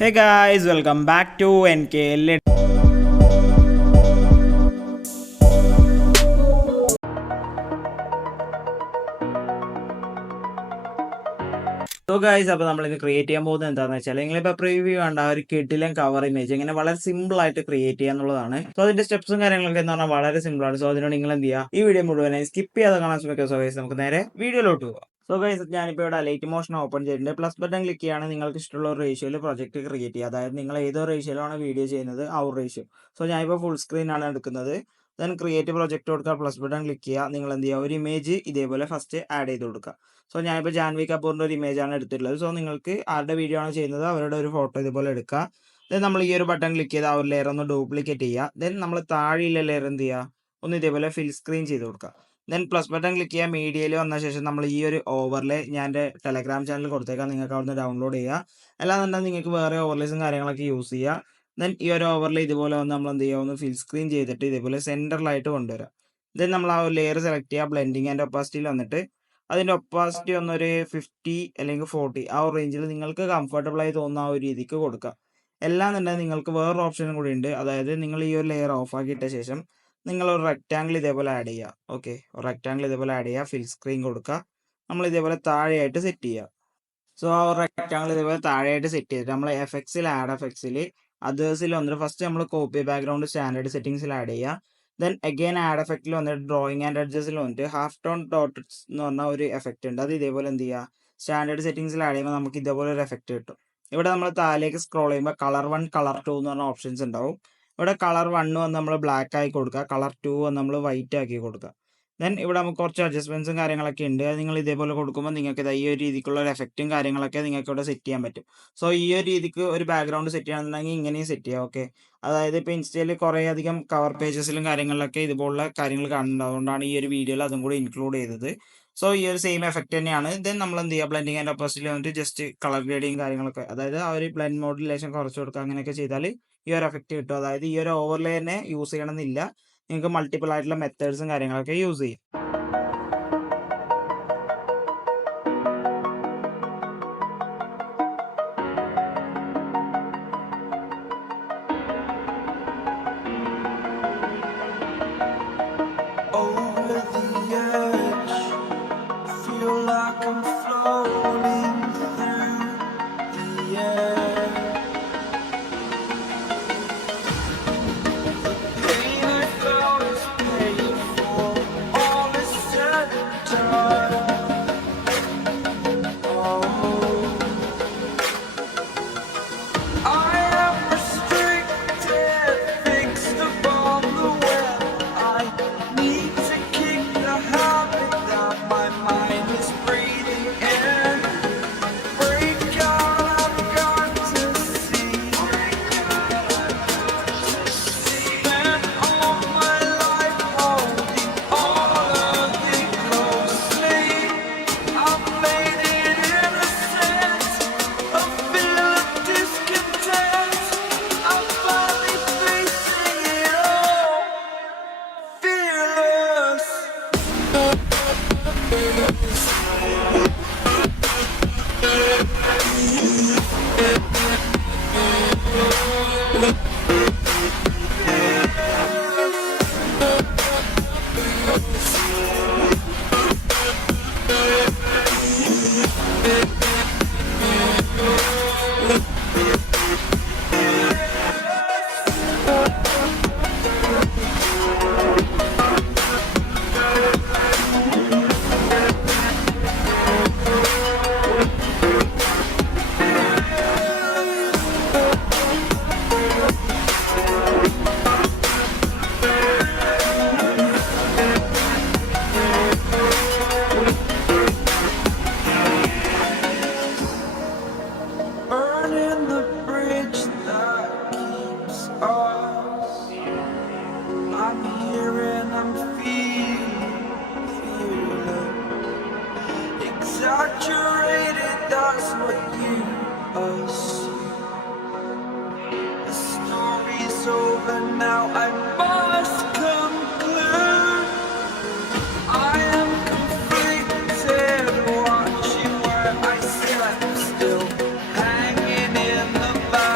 Hey guys, welcome back to NKL. So guys, അപ്പോൾ നമ്മൾ ഇത് ക്രിയേറ്റ് ചെയ്യാൻ പോകുന്നത് എന്താണെന്ന് വെച്ചാൽ നിങ്ങളിപ്പോൾ പ്രീവ്യൂ കണ്ട ഒരു കിഡിലും കവർ ഇമേജ് ഇങ്ങനെ വളരെ സിമ്പിൾ ആയിട്ട് ക്രിയേറ്റ് ചെയ്യുക എന്നുള്ളതാണ്. സോ അതിന്റെ സ്റ്റെപ്സും കാര്യങ്ങളൊക്കെ എന്ന് പറഞ്ഞാൽ വളരെ സിമ്പിൾ ആണ്. സോ അതിനോട് നിങ്ങൾ എന്ത് ചെയ്യുക, ഈ വീഡിയോ മുഴുവനായി സ്കിപ്പ് ചെയ്യാതെ കാണാൻ ശ്രമിക്കുക. സോ ഗൈസ് നമുക്ക് നേരെ വീഡിയോയിലോട്ട് പോകാം. സോ ഗൈസ്, ഞാനിപ്പോൾ ഇവിടെ ലൈറ്റ് മോഷൻ ഓപ്പൺ ചെയ്തിട്ടുണ്ട്. പ്ലസ് ബട്ടൺ ക്ലിക്ക് ചെയ്യുകയാണ് നിങ്ങൾക്ക് ഇഷ്ടമുള്ള ഒരു റേഷ്യോയിൽ പ്രൊജക്ട് ക്രിയേറ്റ് ചെയ്യുക. അതായത് നിങ്ങൾ ഏതോ റേഷ്യോയിലാണ് വീഡിയോ ചെയ്യുന്നത് ആ ഒരു റേഷ്യോ. സോ ഞാനിപ്പോൾ ഫുൾ സ്ക്രീൻ ആണ് എടുക്കുന്നത്. ദെൻ ക്രിയേറ്റ് പ്രൊജക്ട് കൊടുക്കുക, പ്ലസ് ബട്ടൺ ക്ലിക്ക് ചെയ്യുക. നിങ്ങൾ എന്ത് ചെയ്യുക, ഒരു ഇമേജ് ഇതേപോലെ ഫസ്റ്റ് ആഡ് ചെയ്ത് കൊടുക്കുക. സോ ഞാനിപ്പോൾ ജാൻവി കപൂറിൻ്റെ ഒരു ഇമേജ് ആണ് എടുത്തിട്ടുള്ളത്. സോ നിങ്ങൾക്ക് ആരുടെ വീഡിയോ ആണ് ചെയ്യുന്നത് അവരുടെ ഒരു ഫോട്ടോ ഇതുപോലെ എടുക്കുക. ദെൻ നമ്മൾ ഈ ഒരു ബട്ടൺ ക്ലിക്ക് ചെയ്ത് ആ ഒരു ലെയർ ഒന്ന് ഡ്യൂപ്ലിക്കേറ്റ് ചെയ്യുക. ദെൻ നമ്മൾ താഴെയുള്ള ലെയർ എന്ത് ചെയ്യുക, ഒന്ന് ഇതേപോലെ ഫിൽ സ്ക്രീൻ ചെയ്ത് കൊടുക്കുക. ദെൻ പ്ലസ് ബട്ടൺ ക്ലിക്ക് ചെയ്യുക. മീഡിയയിൽ വന്ന ശേഷം നമ്മൾ ഈ ഒരു ഓവർലേ ഞാൻ എൻ്റെ ടെലഗ്രാം ചാനൽ കൊടുത്തേക്കാം, നിങ്ങൾക്ക് അവിടുന്ന് ഡൗൺലോഡ് ചെയ്യുക. അല്ലാന്നുണ്ടെങ്കിൽ നിങ്ങൾക്ക് വേറെ ഓവർലേസും കാര്യങ്ങളൊക്കെ യൂസ് ചെയ്യുക. ദെൻ ഈ ഒരു ഓവർലേ ഇതുപോലെ വന്ന് നമ്മൾ എന്ത് ചെയ്യുക, ഒന്ന് ഫിൽ സ്ക്രീൻ ചെയ്തിട്ട് ഇതേപോലെ സെൻറ്ററിലായിട്ട് കൊണ്ടുവരാം. ദെൻ നമ്മൾ ആ ഒരു ലെയർ സെലക്ട് ചെയ്യുക. ബ്ലെൻഡിങ് ആൻഡ് ഒപ്പാസിറ്റിയിൽ വന്നിട്ട് അതിൻ്റെ ഒപ്പാസിറ്റി ഒന്നൊരു 50 അല്ലെങ്കിൽ 40 ആ ഒരു റേഞ്ചിൽ നിങ്ങൾക്ക് കംഫർട്ടബിൾ ആയി തോന്നുന്ന ആ ഒരു രീതിക്ക് കൊടുക്കുക. എല്ലാന്നുണ്ടെങ്കിൽ നിങ്ങൾക്ക് വേറൊരു ഓപ്ഷനും കൂടി ഉണ്ട്. അതായത് നിങ്ങൾ ഈ ഒരു ലെയർ ഓഫ് ആക്കിയിട്ട ശേഷം നിങ്ങൾ ഒരു റെക്റ്റാങ്കിൾ ഇതേപോലെ ആഡ് ചെയ്യുക. ഓക്കെ, ഒരു റെക്റ്റാങ്കിൾ ഇതേപോലെ ആഡ് ചെയ്യുക, ഫിൽ സ്ക്രീൻ കൊടുക്കുക. നമ്മൾ ഇതേപോലെ താഴെയായിട്ട് സെറ്റ് ചെയ്യുക. സോ ആ ഒരു റെക്റ്റാങ്കിൾ ഇതേപോലെ താഴെയായിട്ട് സെറ്റ് ചെയ്തിട്ട് നമ്മൾ എഫക്സിൽ ആഡ് എഫക്സിൽ അതേഴ്സിൽ വന്നിട്ട് ഫസ്റ്റ് നമ്മൾ കോപ്പി ബാക്ക്ഗ്രൗണ്ട് സ്റ്റാൻഡേർഡ് സെറ്റിംഗ്സിൽ ആഡ് ചെയ്യുക. ദെൻ അഗെയിൻ ആഡ് എഫക്റ്റിൽ വന്നിട്ട് ഡ്രോയിങ് ആൻഡ് അഡ്ജസ്റ്റിൽ വന്നിട്ട് ഹാഫ് ടോൺ ഡോട്ട്സ് എന്ന് പറഞ്ഞ ഒരു എഫക്റ്റ് ഉണ്ട്. അത് ഇതേപോലെ എന്ത് ചെയ്യുക, സ്റ്റാൻഡേർഡ് സെറ്റിംഗ്സിൽ ആഡ് ചെയ്യുമ്പോൾ നമുക്ക് ഇതേപോലെ ഒരു എഫക്റ്റ് കിട്ടും. ഇവിടെ നമ്മൾ താഴേക്ക് സ്ക്രോൾ ചെയ്യുമ്പോൾ കളർ 1 കളർ 2 എന്ന് പറഞ്ഞ ഓപ്ഷൻസ് ഉണ്ടാവും. ഇവിടെ കളർ 1 വന്ന് നമ്മൾ ബ്ലാക്ക് ആക്കി കൊടുക്കുക, കളർ 2 വന്ന് നമ്മൾ വൈറ്റ് ആക്കി കൊടുക്കുക. ദെൻ ഇവിടെ നമുക്ക് കുറച്ച് അഡ്ജസ്റ്റ്മെൻറ്റ്സും കാര്യങ്ങളൊക്കെ ഉണ്ട്. അത് നിങ്ങൾ ഇതേപോലെ കൊടുക്കുമ്പോൾ നിങ്ങൾക്ക് ഈ ഒരു രീതിക്കുള്ള ഒരു എഫക്റ്റും കാര്യങ്ങളൊക്കെ നിങ്ങൾക്ക് ഇവിടെ സെറ്റ് ചെയ്യാൻ പറ്റും. സോ ഈ ഒരു രീതിക്ക് ഒരു ബാക്ക്ഗ്രൗണ്ട് സെറ്റ് ചെയ്യണമെന്നുണ്ടെങ്കിൽ ഇങ്ങനെയും സെറ്റ് ചെയ്യാം. ഓക്കെ, അതായത് ഇപ്പോൾ ഇൻസ്റ്റയിൽ കുറേ അധികം കവർ പേജസിലും കാര്യങ്ങളിലൊക്കെ ഇതുപോലുള്ള കാര്യങ്ങൾ കാണുന്നുണ്ട്. അതുകൊണ്ടാണ് ഈ ഒരു വീഡിയോയിൽ അതും കൂടി ഇൻക്ലൂഡ് ചെയ്തത്. സോ ഈ ഒരു സെയിം എഫക്റ്റ് തന്നെയാണ്. ദെൻ നമ്മൾ എന്ത് ചെയ്യുക, ബ്ലെൻഡിങ് ആൻഡ് ഒപ്പോസിറ്റിൽ വന്നിട്ട് ജസ്റ്റ് കളർ ഗ്രേഡിങ് കാര്യങ്ങളൊക്കെ, അതായത് ആ ഒരു ബ്ലെൻഡ് മോഡുലേഷൻ കുറച്ച് കൊടുക്കുക. അങ്ങനെയൊക്കെ ചെയ്താൽ ഈ ഒരു എഫക്റ്റ് കിട്ടും. അതായത് ഈ ഒരു ഓവർലേ തന്നെ യൂസ് ചെയ്യണമെന്നില്ല, നിങ്ങൾക്ക് മൾട്ടിപ്പിൾ ആയിട്ടുള്ള മെത്തേഡ്സും കാര്യങ്ങളൊക്കെ യൂസ് ചെയ്യും. Exaggerated, that's what you assume. The story's over now, I must conclude. I am conflicted, watching where I slept, still hanging in the back.